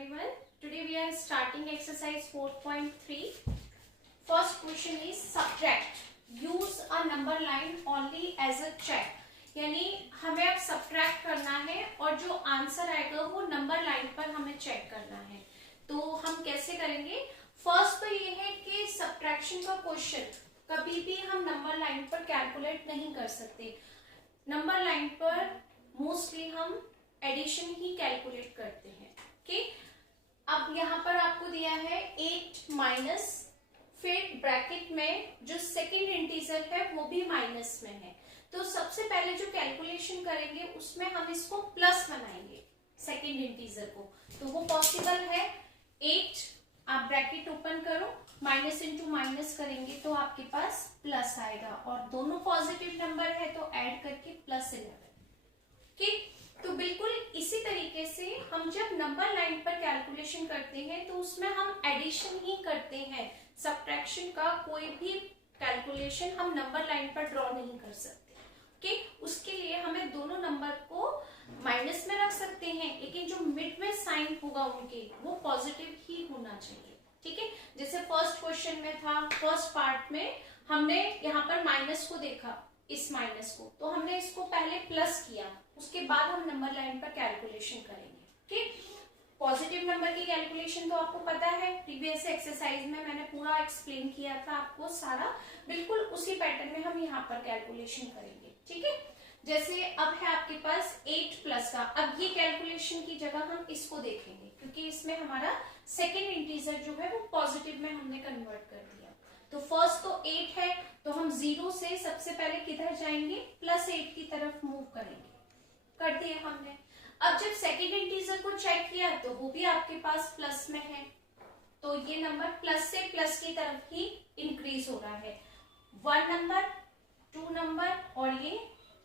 everyone. Today we are starting exercise 4.3. First question is subtract. Use a number line only as a check. यानी हमें अब subtract करना है और जो आंसर आएगा वो नंबर लाइन पर हमें चेक करना है. तो हम कैसे करेंगे? फर्स्ट तो ये है कि subtraction का क्वेश्चन कभी भी हम नंबर लाइन पर कैलकुलेट नहीं कर सकते. नंबर लाइन पर मोस्टली हम एडिशन ही कैलकुलेट करते हैं. ओके, अब यहाँ पर आपको दिया है 8 माइनस, फिर ब्रैकेट में जो सेकेंड इंटीजर है वो भी माइनस में है. तो सबसे पहले जो कैलकुलेशन करेंगे उसमें हम इसको प्लस बनाएंगे सेकेंड इंटीजर को. तो वो पॉसिबल है. 8 आप ब्रैकेट ओपन करो, माइनस इंटू माइनस करेंगे तो आपके पास प्लस आएगा और दोनों पॉजिटिव नंबर है तो ऐड करके प्लस 11. ठीक, तो बिल्कुल इसी तरीके से हम जब नंबर लाइन पर कैलकुलेशन करते हैं तो उसमें हम एडिशन ही करते हैं. सब्ट्रैक्शन का कोई भी कैलकुलेशन हम नंबर लाइन पर ड्रॉ नहीं कर सकते. ओके, उसके लिए हमें दोनों नंबर को माइनस में रख सकते हैं, लेकिन जो मिड में साइन होगा उनके वो पॉजिटिव ही होना चाहिए. ठीक है, जैसे फर्स्ट क्वेश्चन में था, फर्स्ट पार्ट में हमने यहाँ पर माइनस को देखा, इस माइनस को, तो हमने इसको पहले प्लस किया, उसके बाद हम नंबर लाइन पर कैलकुलेशन करेंगे. ठीक, पॉजिटिव नंबर की कैलकुलेशन तो आपको पता है, प्रीवियस एक्सरसाइज में मैंने पूरा एक्सप्लेन किया था आपको सारा. बिल्कुल उसी पैटर्न में हम यहाँ पर कैलकुलेशन करेंगे. ठीक है, जैसे अब है आपके पास 8 प्लस का. अब ये कैलकुलेशन की जगह हम इसको देखेंगे क्योंकि इसमें हमारा सेकेंड इंटीजर जो है वो पॉजिटिव में हमने कन्वर्ट कर दिया. तो फर्स्ट तो 8 है, तो हम 0 से सबसे पहले किधर जाएंगे? +8 की तरफ मूव करेंगे. कर दिया हमने. अब जब सेकेंड इंटीजर को चेक किया तो वो भी आपके पास प्लस में है, तो ये नंबर प्लस से प्लस की तरफ ही इंक्रीज हो रहा है. 1 नंबर, 2 नंबर और ये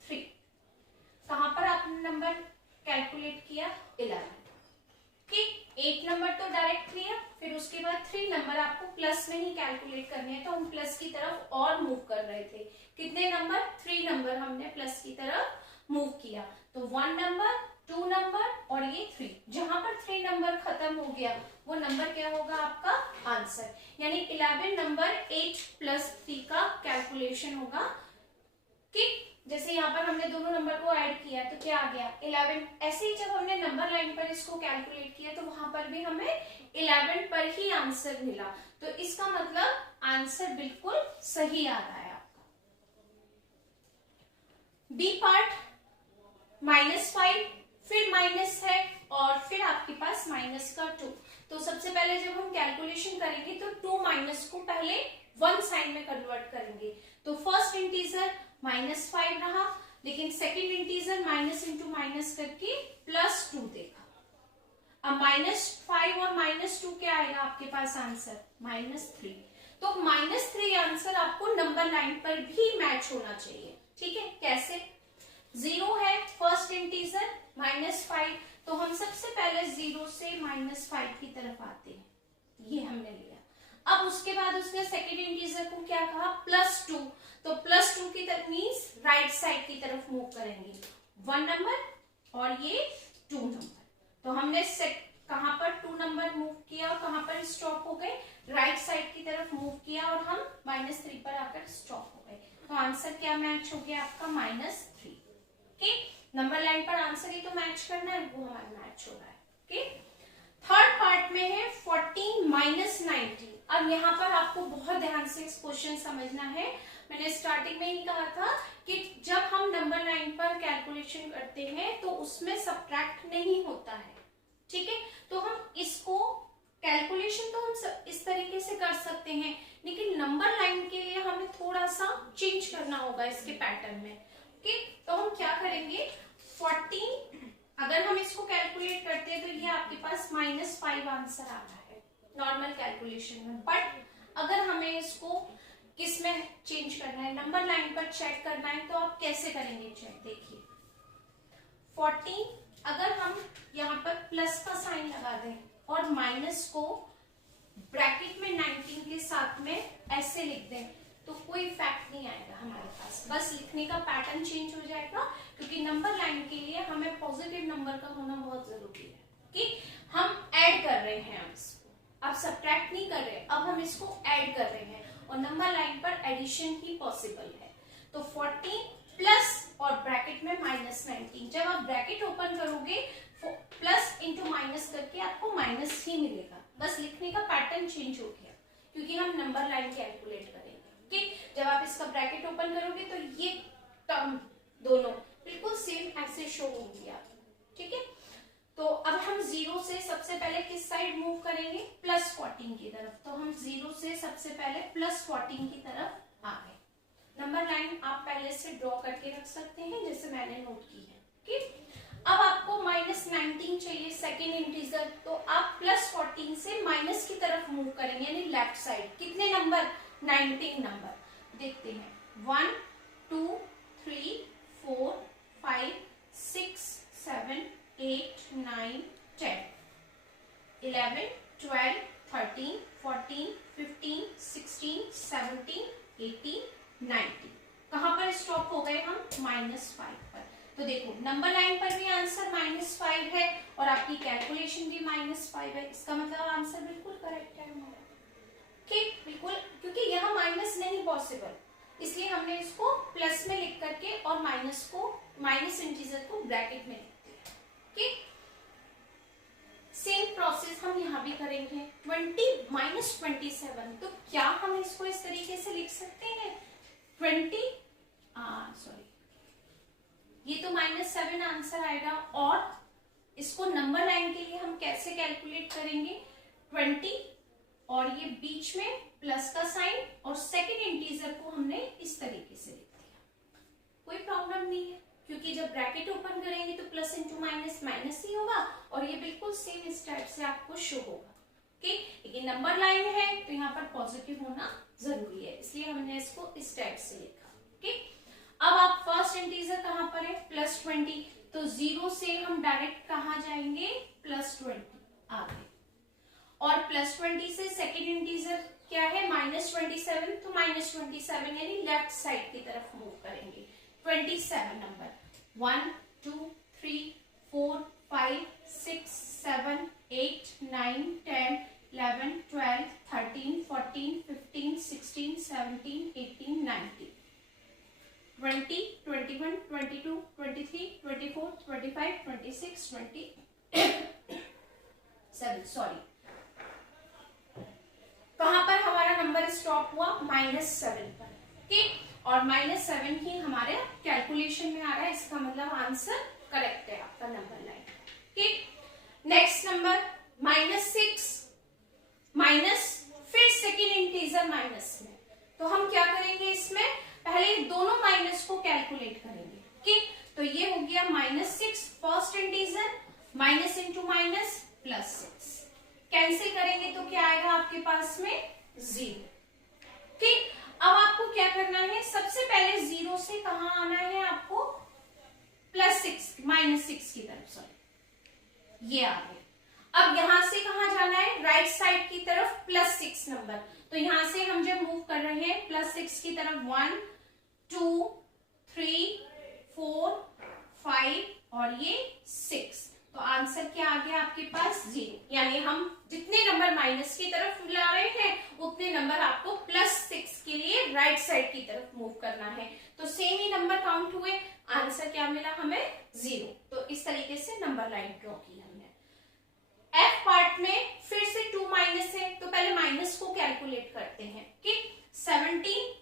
3. कहां पर आपने नंबर कैलकुलेट किया? 11. ठीक, 8 नंबर तो डायरेक्ट लिया, फिर उसके बाद 3 नंबर आपको प्लस में ही कैलकुलेट करने हैं, तो हम प्लस की तरफ और मूव कर रहे थे. कितने नंबर? 3 नंबर हमने प्लस की तरफ मूव किया. तो 1 नंबर, 2 नंबर और ये 3. जहां पर 3 नंबर खत्म हो गया वो नंबर क्या होगा? आपका आंसर. यानी 11 नंबर 8 प्लस 3 का कैलकुलेशन होगा. ठीक, जैसे यहाँ पर हमने दोनों नंबर को ऐड किया तो क्या आ गया? 11. ऐसे ही जब हमने नंबर लाइन पर इसको कैलकुलेट किया तो वहां पर भी हमें 11 पर ही आंसर मिला. तो इसका मतलब आंसर बिल्कुल सही आ रहा है आपका. बी पार्ट -5, फिर माइनस है और फिर आपके पास -2. तो सबसे पहले जब हम कैलकुलेशन करेंगे तो 2 माइनस को पहले 1 साइन में कन्वर्ट करेंगे. तो फर्स्ट इंटीजर -5 रहा, लेकिन second integer minus into minus करके +2 देखा. अब -5 और -2 क्या आएगा आपके पास आंसर? -3. तो -3 आंसर आपको नंबर लाइन पर भी मैच होना चाहिए. ठीक है, कैसे? 0 है फर्स्ट इंटीजर, -5, तो हम सबसे पहले 0 से -5 की तरफ आते हैं. ये हमने लिया. अब उसके बाद उसने सेकेंड इंटीजर को क्या कहा? +2. तो +2 की तरफ मीन्स राइट साइड की तरफ मूव करेंगे. 1 नंबर और ये 2 नंबर. तो हमने कहां पर 2 नंबर मूव किया और कहां पर स्टॉप हो गए? राइट साइड की तरफ मूव किया और हम -3 पर आकर स्टॉप हो गए. तो आंसर क्या मैच हो गया आपका? -3. ठीक, नंबर लाइन पर आंसर ही तो मैच करना है, वो हमारा मैच हो रहा है. ठीक, थर्ड पार्ट में है 14 माइनस 19. अब यहाँ पर आपको बहुत ध्यान से इस क्वेश्चन समझना है. मैंने स्टार्टिंग में ही कहा था कि जब हम नंबर लाइन पर कैलकुलेशन करते हैं तो उसमें सब्ट्रैक्ट नहीं होता है. ठीक है, तो हम इसको कैलकुलेशन तो हम इस तरीके से कर सकते हैं, लेकिन नंबर लाइन के लिए हमें थोड़ा सा चेंज करना होगा इसके पैटर्न में. ठीक, तो हम क्या करेंगे? 14 अगर हम इसको कैलकुलेट करते हैं तो ये आपके पास -5 आंसर आ रहा है नॉर्मल कैलकुलेशन में. बट अगर हमें इसको किस में चेंज करना है? नंबर लाइन पर चेक करना है, तो आप कैसे करेंगे चेक? देखिए, 14 अगर हम यहाँ पर प्लस का साइन लगा दें और माइनस को ब्रैकेट में 19 के साथ में ऐसे लिख दें तो कोई इफेक्ट नहीं आएगा हमारे पास. बस लिखने का पैटर्न चेंज हो जाएगा, क्योंकि नंबर लाइन के लिए हमें पॉजिटिव नंबर का होना बहुत जरूरी है कि हम ऐड कर नहीं कर रहे, अब हम इसको ऐड कर रहे हैं और नंबर लाइन पर एडिशन ही पॉसिबल है। तो 14 प्लस और ब्रैकेट में -19। जब आप ब्रैकेट ओपन करोगे प्लस इंटू माइनस करके आपको माइनस ही मिलेगा, बस लिखने का पैटर्न चेंज हो गया क्योंकि हम नंबर लाइन कैलकुलेट करेंगे। ठीक, जब आप इसका ब्रैकेट ओपन करोगे तो ये टर्म दोनों बिल्कुल सेम ऐसे शो होंगी आप। ठीक है, तो अब हम 0 से सबसे पहले किस साइड मूव करेंगे, +14 की तरफ। तो हम 0 से सबसे पहले +14 की तरफ आ गए। नंबर लाइन आप पहले से ड्रॉ करके रख सकते हैं जैसे मैंने नोट की है। ठीक, अब आपको -19 चाहिए सेकेंड इंटीजर, तो आप +14 से माइनस की तरफ मूव करेंगे यानी लेफ्ट साइड। कितने नंबर, 19 नंबर। देखते हैं 1 2 3 4 5 6 7 8 9 10 11 12 13 14 15 16 17 18 19। कहां पर स्टॉप हो गए हम, -5 पर। तो देखो नंबर लाइन पर भी आंसर -5 है और आपकी कैलकुलेशन भी -5 है, इसका मतलब आंसर बिल्कुल करेक्ट है हमारा। ठीक, बिल्कुल, क्योंकि यहाँ माइनस नहीं पॉसिबल, इसलिए हमने इसको प्लस में लिख करके और माइनस इंटीजर को ब्रैकेट में लिख दिया। ठीक, सेम प्रोसेस हम यहाँ भी करेंगे। 20 -27, तो क्या हम इसको इस तरीके से लिख सकते हैं 20 सॉरी, ये तो -7 आंसर आएगा। और इसको नंबर लाइन के लिए हम कैसे कैलकुलेट करेंगे, 20 और ये बीच में प्लस का साइन और सेकेंड इंटीजर को हमने इस तरीके से लिख दिया। कोई प्रॉब्लम नहीं है क्योंकि जब ब्रैकेट ओपन करेंगे तो प्लस इंटू माइनस माइनस ही होगा और ये बिल्कुल सेम इस टाइप से आपको शो होगा। लेकिन नंबर लाइन है तो यहाँ पर पॉजिटिव होना जरूरी है, इसलिए हमने इसको इस टाइप से लिखा। अब आप फर्स्ट इंटीजर कहां पर है, +20, तो 0 से हम डायरेक्ट कहां जाएंगे, +20 आगे। और +20 से सेकेंड इंटीजर क्या है, -27, तो -27 यानी लेफ्ट साइड की तरफ मूव करेंगे। 27 नंबर 1 2 3 4 5 6 7 8 9 10 11 12 13 14 15 16 17 18 19 20 21 22 23 24 25 26 27 सॉरी, कहां पर हमारा नंबर स्टॉप हुआ, -7 पर। ठीक, और -7 ही हमारे कैलकुलेशन में आ रहा है, इसका मतलब आंसर करेक्ट है आपका नंबर लाइन। ठीक, नेक्स्ट नंबर -6 माइनस, फिर सेकेंड इंटीजर माइनस में, तो हम क्या करेंगे, इसमें पहले दोनों माइनस को कैलकुलेट करेंगे। ठीक, तो ये हो गया -6 first integer, minus into minus +6, cancel करेंगे तो क्या आएगा आपके पास में 0। ठीक, अब आपको क्या करना है, सबसे पहले 0 से कहां आना है आपको, -6 की तरफ, सॉरी ये आ गया। अब यहां से कहां जाना है, राइट साइड की तरफ +6 नंबर, तो यहां से हम जब मूव कर रहे हैं +6 की तरफ 1 2 3 4 5 और ये 6, तो आंसर क्या आ गया आपके पास 0। यानी हम जितने नंबर माइनस की तरफ ला रहे हैं उतने नंबर आपको +6 के लिए राइट साइड की तरफ मूव करना है, तो सेम ही नंबर काउंट हुए, आंसर क्या मिला हमें 0। तो इस तरीके से नंबर लाइन ड्रॉ की हमने। एफ पार्ट में फिर से 2 माइनस है, तो पहले माइनस को कैलकुलेट करते हैं कि 17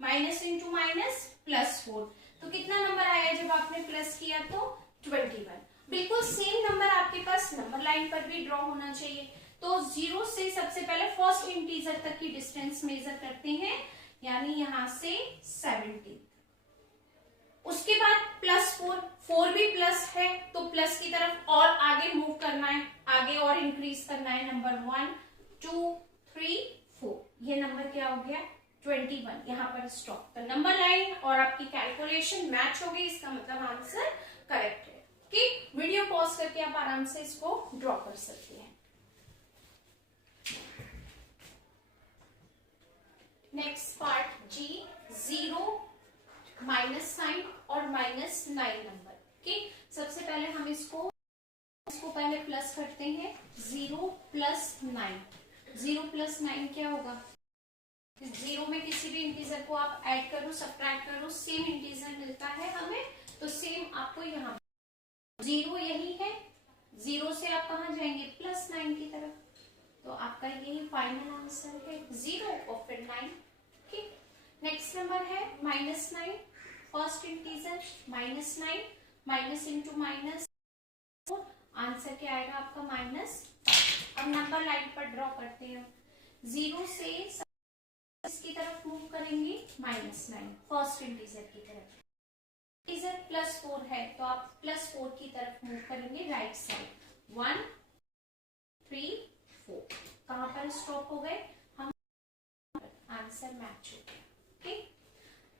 माइनस इंटू माइनस +4, तो कितना नंबर आया जब आपने प्लस किया, तो 21। बिल्कुल सेम नंबर आपके पास नंबर लाइन पर भी ड्रॉ होना चाहिए, तो 0 से सबसे पहले फर्स्ट इंटीजर तक की डिस्टेंस मेजर करते हैं, यानी यहां से 17, उसके बाद +4, 4 भी प्लस है तो प्लस की तरफ और आगे मूव करना है, आगे और इंक्रीज करना है, नंबर 1 2 3 4, ये नंबर क्या हो गया 21, यहाँ पर स्टॉप। तो नंबर लाइन और आपकी कैलकुलेशन मैच हो गई, इसका मतलब आंसर करेक्ट है। ठीक, वीडियो पॉज करके आप आराम से इसको ड्रॉ कर सकते हैं। नेक्स्ट पार्ट जी, 0 माइनस साइन और -9 नंबर। ठीक, सबसे पहले हम इसको पहले प्लस करते हैं, 0 + 9, 0 प्लस 9 क्या होगा? 0 में किसी भी इंटीजर को आप ऐड करो, सब्ट्रैक्ट करो, सेम इंटीजर मिलता है हमें, तो सेम आपको यहाँ 0 यही है, 0 से आप कहाँ जाएंगे? प्लस 9 की तरफ, तो आपका यही फाइनल आंसर है 0 और फिर 9। ठीक, नेक्स्ट नंबर है -9, first integer -9, minus into minus, answer क्या आएगा आपका -5। अब नंबर लाइन पर ड्रॉ करते हैं, 0 से इसकी तरफ मूव करेंगे -9, फर्स्ट इंटीजर की तरफ, इंटीजर +4 है तो आप +4 की तरफ मूव करेंगे राइट साइड, 1 3 4, कहां पर स्टॉप हो गए हम? आंसर मैच हो गया। ठीक,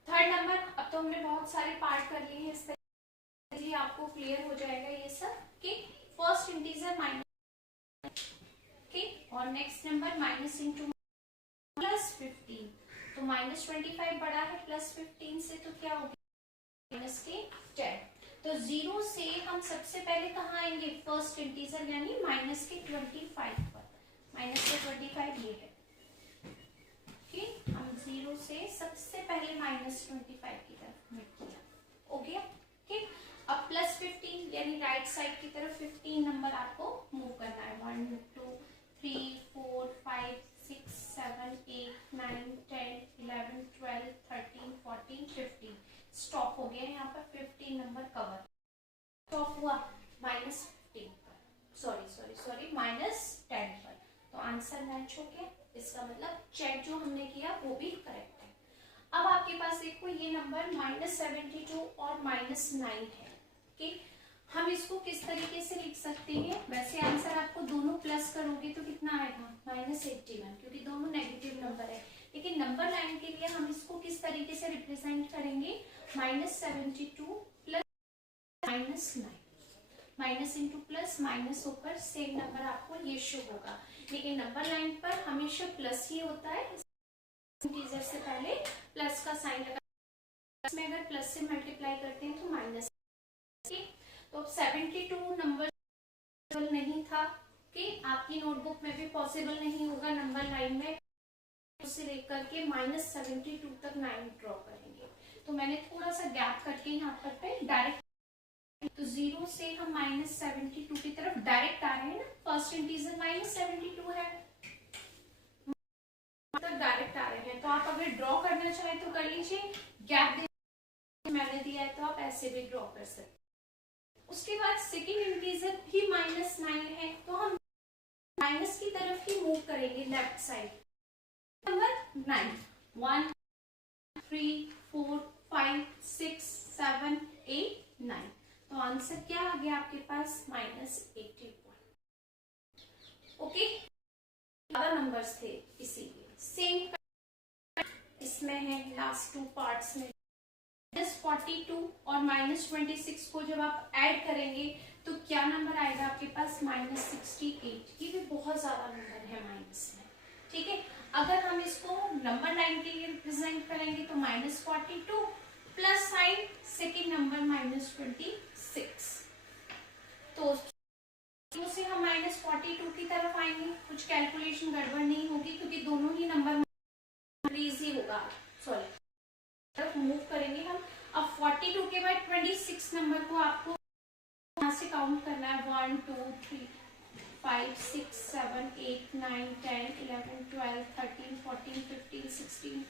थर्ड नंबर, अब तो हमने बहुत सारे पार्ट कर लिए हैं, इस तरह आपको क्लियर हो जाएगा ये सब कि फर्स्ट इंटीजर माइनस, ठीक, और नेक्स्ट नंबर माइनस इंटू +15, तो -25 बड़ा है +15 से, तो क्या हो गया? -10। तो 0 से हम सबसे पहले कहाँ आएंगे? फर्स्ट इंटीजर यानी -25 पर, -25 ये है। ठीक, हम 0 से सबसे पहले -25 की तरफ मूव किया, हो गया। ठीक, अब +15 यानी राइट साइड की तरफ 15 नंबर आपको मूव करना है, 1 2 3 4 5 6 7 8 9 10 11 12 13 14 15, स्टॉप हो गया यहाँ पर 15 नंबर कवर, स्टॉप हुआ -15 पर, सॉरी -10 पर, तो आंसर मैच हो गया। इसका मतलब चेक जो हमने किया वो भी करेक्ट है। अब आपके पास देखो ये नंबर -72 और -9 है कि हम इसको किस तरीके से लिख सकते हैं? वैसे आंसर आपको दोनों प्लस करोगे तो कितना आएगा? -81, क्योंकि दोनों नेगेटिव नंबर है, लेकिन नंबर लाइन के लिए हम इसको किस तरीके से रिप्रेजेंट करेंगे? -72 plus -9, minus into plus minus होकर सेम नंबर आपको ये शो होगा, लेकिन नंबर लाइन पर हमेशा प्लस ही होता है, इंटीजर से पहले प्लस का साइन लगा, में अगर प्लस से मल्टीप्लाई करते हैं तो माइनस। तो 72 नंबर नहीं था कि आपकी नोटबुक में भी पॉसिबल नहीं होगा नंबर लाइन में, उसे लेकर के -72 तक 9 ड्रॉ करेंगे, तो मैंने थोड़ा सा गैप करके यहाँ पर पे डायरेक्ट, तो 0 से हम -72 की तरफ डायरेक्ट आ रहे हैं ना, फर्स्ट इंटीजर -72 है, मतलब डायरेक्ट आ रहे हैं, तो आप अगर ड्रॉ करना चाहे तो कर लीजिए, गैप मैंने दिया है तो आप ऐसे भी ड्रॉ कर सकते। उसके बाद सेकेंड इंटीजर भी -9 है, तो हम माइनस की तरफ ही मूव करेंगे लेफ्ट साइड, नंबर 9, 1 3 4 5 6 7 8 9, तो आंसर क्या आ गया आपके पास? -81। ओके, ज्यादा नंबर्स थे इसीलिए सेम इसमें है, लास्ट 2 पार्ट्स में -42 और -26 को जब आप ऐड करेंगे तो क्या नंबर आएगा आपके पास? -68, ये भी बहुत ज्यादा नंबर है माइनस में। ठीक है, अगर हम इसको नंबर लाइन के लिए रिप्रेजेंट करेंगे तो -42 प्लस साइन सेकेंड नंबर -26, तो से हम -42 की तरफ आएंगे, कुछ कैलकुलेशन गड़बड़ नहीं होगी क्योंकि दोनों ही नंबर इजी होगा, सॉरी तरफ मूव करेंगे हम। अब 42 के बाद 26 नंबर को आपको यहाँ से काउंट करना है, 1 2 3 5 6 7 8 9 10 11 12 13 14 15 16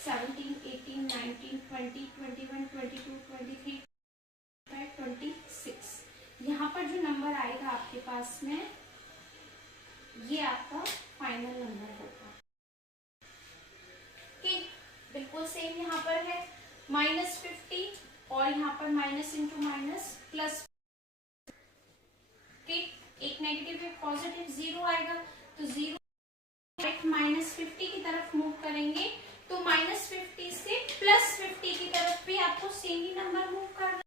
17 18 19 20 21 22 23 26, यहाँ पर जो नंबर आएगा आपके पास में ये आपका फाइनल नंबर होगा। ठीक, बिल्कुल सेम यहाँ पर है -50 और यहाँ पर माइनस इंटू माइनस प्लस, ठीक, एक नेगेटिव एक पॉजिटिव, 0 आएगा तो 0 -50 की तरफ मूव करेंगे तो -50 से +50 की तरफ भी आपको सेम ही नंबर मूव करना,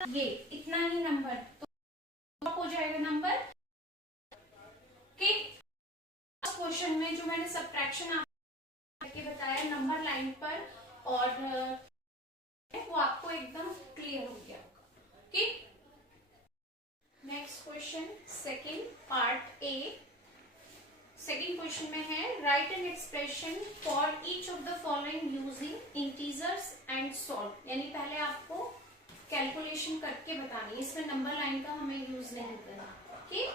ये इतना ही नंबर, तो हो जाएगा नंबर। ठीक, क्वेश्चन में जो मैंने सब्ट्रैक्शन आपको बताया नंबर लाइन पर, और वो आपको एकदम क्लियर हो गया होगा। ठीक, next question second part A, second question में है right an expression for each of the following using integers and solve. यानी पहले आपको कैलकुलेशन करके बतानी है, इसमें नंबर लाइन का हमें यूज नहीं करना। ठीक।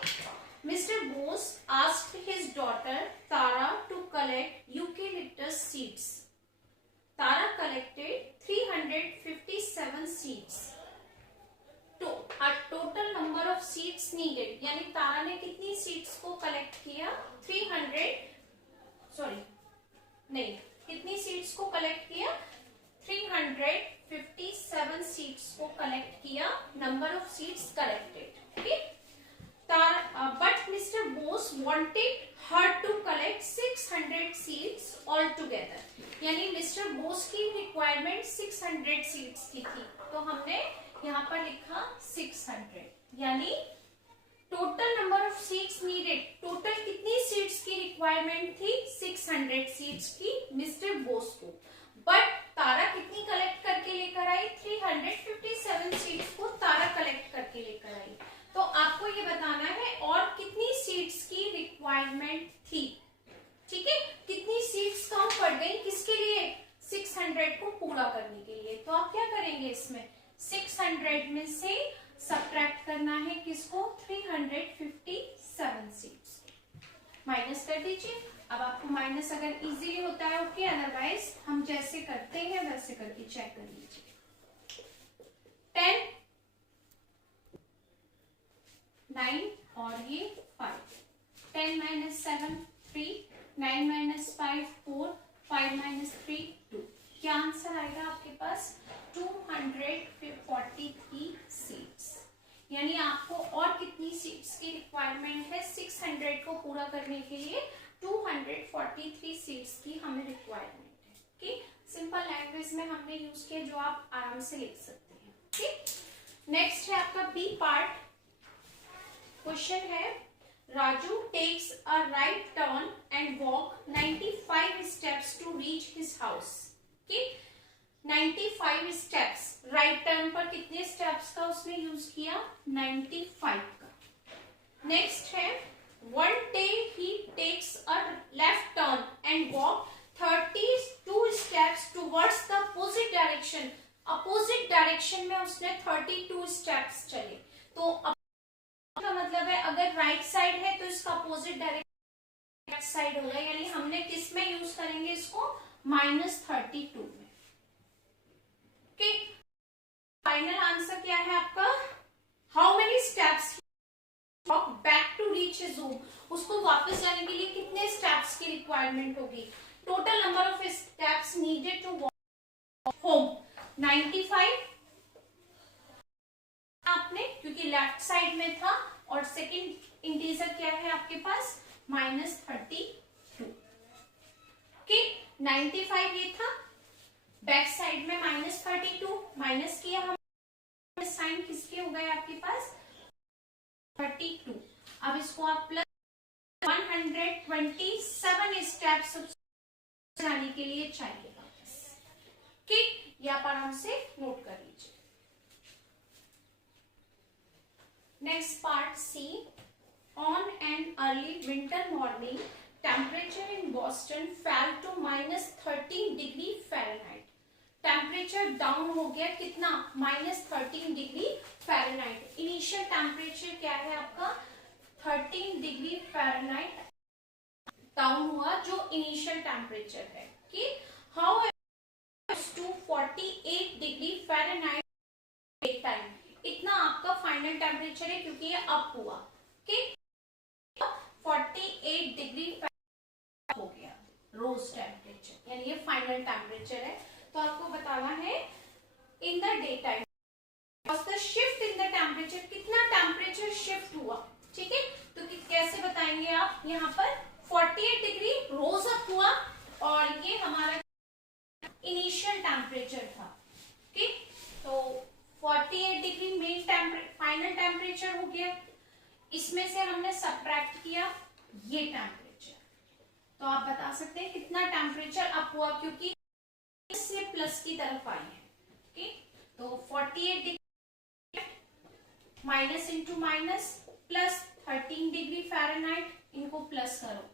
Mister Bose asked his daughter Tara to collect eucalyptus seeds. Tara collected 357 seeds. तो total number of seeds needed, यानी तारा ने कितनी सीड्स को कलेक्ट किया? कितनी सीड्स को कलेक्ट किया? 357 सीड्स को कलेक्ट किया। Number of seeds collected. Okay. But mister Bose wanted her to collect 600 seeds all together. यानी मिस्टर बोस की रिक्वायरमेंट 600 सीड्स की थी, तो हमने यहाँ पर लिखा 600। यानी total number of seeds needed, total कितनी सीड्स की रिक्वायरमेंट थी? 600 सीड्स की मिस्टर बोस को। बट तारा कितनी कलेक्ट करके लेकर आई? 357 सीड्स को तारा कलेक्ट करके लेकर आई। तो आपको ये बताना है और कितनी सीड्स की रिक्वायरमेंट थी। ठीक है, कितनी सीड्स कम पड़ गई किसके लिए? 600 को पूरा करने के लिए। तो आप क्या करेंगे इसमें? 600 में से सब्ट्रैक्ट करना है किसको? 357 सीड्स। माइनस कर दीजिए। अब आपको माइनस अगर इजीली होता है ओके, अदरवाइज हम जैसे करते हैं वैसे करके चेक कर लीजिए। 10 9 और ये 5। 10 माइनस 7 3, 9 माइनस 5 4, 5 माइनस 3 2। क्या आंसर आएगा आपके पास? 243 सीड्स। यानी आपको और कितनी सीड्स की रिक्वायरमेंट है? 600 को पूरा करने के लिए 243 सीड्स की हमें रिक्वायरमेंट है। ठीक, सिंपल लैंग्वेज में हमने यूज किया जो आप आराम से लिख सकते हैं। ठीक, नेक्स्ट है आपका बी पार्ट। क्वेश्चन है Raju takes a right turn and walk 95 steps to reach his house. ठीक, 95 स्टेप्स। राइट टर्न पर कितने स्टेप्स का उसने यूज किया? 95 का। नेक्स्ट है one day he takes a left turn and walk 32 steps towards the opposite direction. Opposite direction में उसने 32 स्टेप्स चले। तो का मतलब है अगर राइट साइड है तो इसका अपोजिट डायरेक्शन लेफ्ट साइड होगा। यानी हमने किस में यूज करेंगे इसको? -32 में। ओके, फाइनल आंसर क्या है आपका? How many steps walk back to reach his home. उसको वापस जाने के लिए कितने स्टेप्स की रिक्वायरमेंट होगी? Total number of steps needed to walk home 95 आपने, क्योंकि लेफ्ट साइड में था, और सेकंड इंटीजर क्या है आपके पास? -32। ओके, 95 ये था, बैक साइड में -32 माइनस किया हम, साइन किसके हो गए आपके पास? 32। अब इसको आप प्लस 127 स्टेप्स जाने के लिए चाहिए वापस। ठीक, ये आप आराम से नोट कर लीजिए। Next part C. On an early winter morning temperature in Boston fell to -13 degree Fahrenheit. Temperature down हो गया कितना? -13 डिग्री फ़ारेनहाइट। इनिशियल टेम्परेचर क्या है आपका? 13 डिग्री फ़ारेनहाइट डाउन हुआ जो इनिशियल टेम्परेचर है। कि how to 48 degree Fahrenheit day time. इतना आपका फाइनल टेम्परेचर है क्योंकि ये अप हुआ। ठीक, 48 डिग्री हो गया रोज टेम्परेचर, यानी ये फाइनल टेम्परेचर है। तो आपको बताना है in the day time the shift in the temperature, कितना टेम्परेचर शिफ्ट हुआ। ठीक है, तो कैसे बताएंगे आप? यहाँ पर 48 डिग्री रोज अप हुआ और ये हमारा इनिशियल टेम्परेचर था। ठीक, तो 48 डिग्री मेन फाइनल टेम्परेचर हो गया, इसमें से हमने सब्ट्रैक्ट किया ये टेम्परेचर, तो आप बता सकते हैं कितना टेम्परेचर अप हुआ, क्योंकि इससे प्लस की तरफ आई है। ठीक, तो 48 degree minus into minus plus 13 degree Fahrenheit, इनको प्लस करो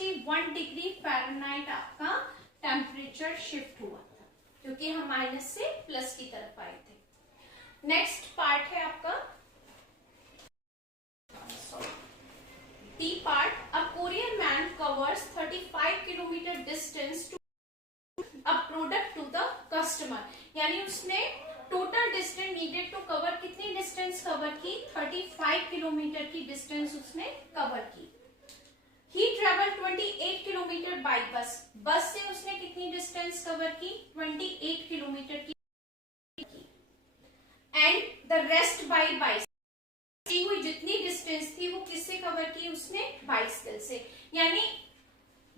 61 डिग्री फ़ारेनहाइट आपका टेम्परेचर शिफ्ट हुआ था, क्योंकि हम माइनस से प्लस की तरफ आए थे। नेक्स्ट पार्ट है आपका D part. A Korean man covers 35 kilometre distance to a product to the customer, यानी उसने total distance needed to cover कितनी डिस्टेंस कवर की, 35 किलोमीटर की डिस्टेंस उसने कवर की। ही ट्रेवल 28 किलोमीटर बाई बस, बस से उसने कितनी डिस्टेंस कवर की, 28 किलोमीटर की। And the rest by bicycle, हुई जितनी डिस्टेंस थी वो किससे कवर की, उसने बाइसिकल से। यानी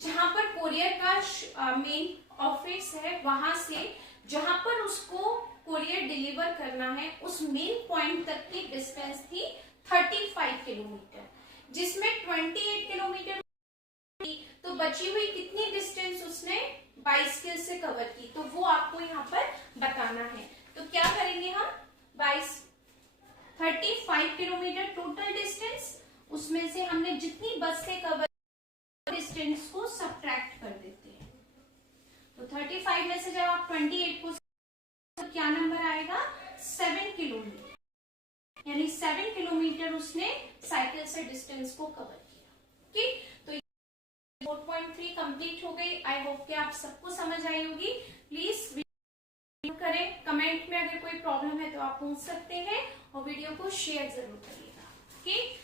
जहां पर कोरियर का मेन ऑफिस है वहां से जहां पर उसको कोरियर डिलीवर करना है उस मेन पॉइंट तक की डिस्टेंस थी 35 किलोमीटर, जिसमें 28 किलोमीटर तो बची हुई कितनी डिस्टेंस उसने बाइसिकल से कवर की, तो वो आपको यहाँ पर बताना है। तो क्या करेंगे हम, 35 किलोमीटर टोटल डिस्टेंस, उसमें से हमने जितनी बस से कवर डिस्टेंस को सब्ट्रैक्ट कर देते हैं। तो 35 में से जब आप 28 को तो क्या नंबर आएगा, 7 किलोमीटर, यानी 7 किलोमीटर उसने साइकिल से डिस्टेंस को कवर किया। ठीक, तो 4.3 कंप्लीट हो गई। आई होप कि आप सबको समझ आई होगी। प्लीज वीडियो करें, कमेंट में अगर कोई प्रॉब्लम है तो आप पूछ सकते हैं, और वीडियो को शेयर जरूर करिएगा। ठीक,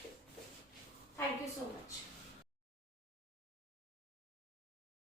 थैंक यू सो मच।